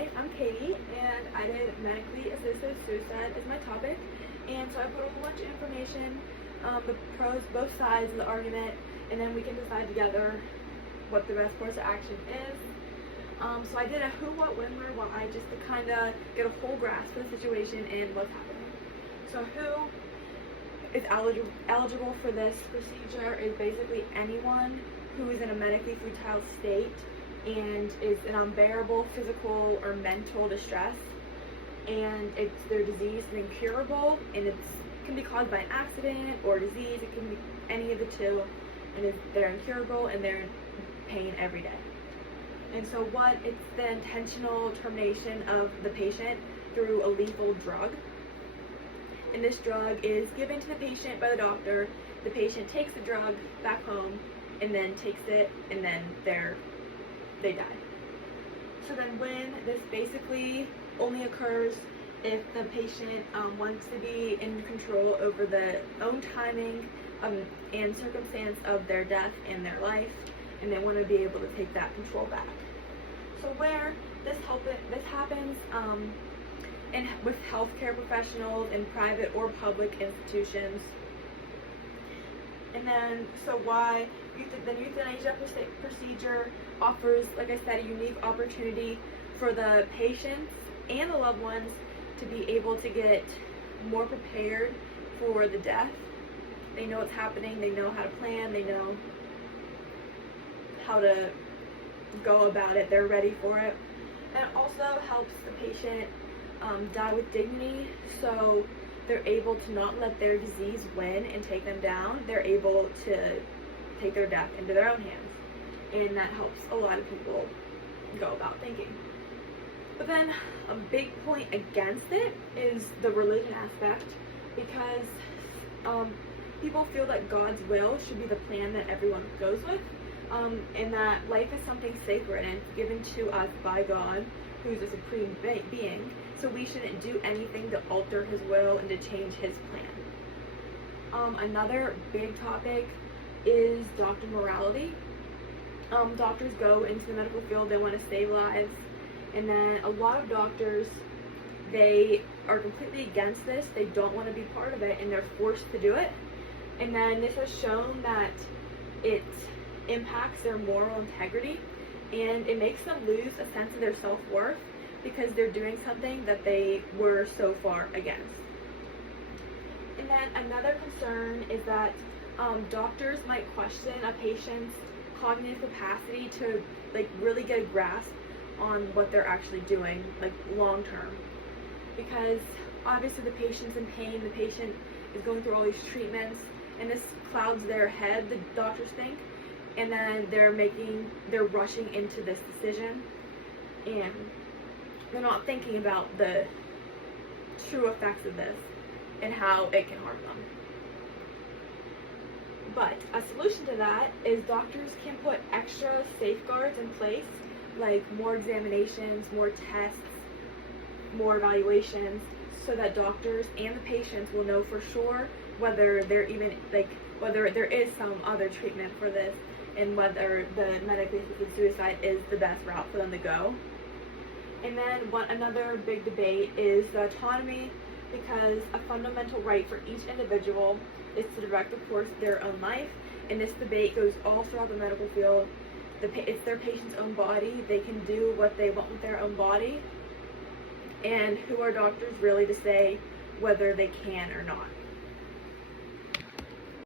Hi, I'm Katie, and I did medically assisted suicide as my topic. And so I put a whole bunch of information, the pros, both sides of the argument, and then we can decide together what the best course of action is. So I did a who, what, when, where, why, just to kind of get a full grasp of the situation and what's happening. So who is eligible for this procedure is basically anyone who is in a medically futile state and is in unbearable physical or mental distress, and their disease is incurable, and it can be caused by an accident or disease. It can be any of the two, and they're incurable and they're in pain every day. And so it's the intentional termination of the patient through a lethal drug. And this drug is given to the patient by the doctor. The patient takes the drug back home and then takes it, and then they die. So then when this basically only occurs if the patient wants to be in control over the own timing and circumstance of their death and their life, and they want to be able to take that control back. So where this happens with healthcare professionals in private or public institutions. And then, so why the euthanasia procedure offers, like I said, a unique opportunity for the patients and the loved ones to be able to get more prepared for the death. They know what's happening, they know how to plan, they know how to go about it, they're ready for it. And it also helps the patient die with dignity, so they're able to not let their disease win and take them down. They're able to take their death into their own hands, and that helps a lot of people go about thinking. But then a big point against it is the religion aspect, because people feel that God's will should be the plan that everyone goes with, and that life is something sacred and it's given to us by God, who's a supreme being, so we shouldn't do anything to alter his will and to change his plan. Another big topic is doctor morality. Doctors go into the medical field, they want to save lives, and then a lot of doctors, they are completely against this, they don't want to be part of it, and they're forced to do it. And then this has shown that it impacts their moral integrity, and it makes them lose a sense of their self-worth because they're doing something that they were so far against. And then another concern is that doctors might question a patient's cognitive capacity to really get a grasp on what they're actually doing long term, because obviously the patient's in pain, the patient is going through all these treatments, and this clouds their head, the doctors think, and then they're rushing into this decision, and they're not thinking about the true effects of this and how it can harm them. But a solution to that is doctors can put extra safeguards in place, like more examinations, more tests, more evaluations, so that doctors and the patients will know for sure whether there is some other treatment for this, and whether the medically assisted suicide is the best route for them to go. And then another big debate is the autonomy, because a fundamental right for each individual is to direct the course of their own life, and this debate goes all throughout the medical field. It's their patient's own body, they can do what they want with their own body, and who are doctors really to say whether they can or not?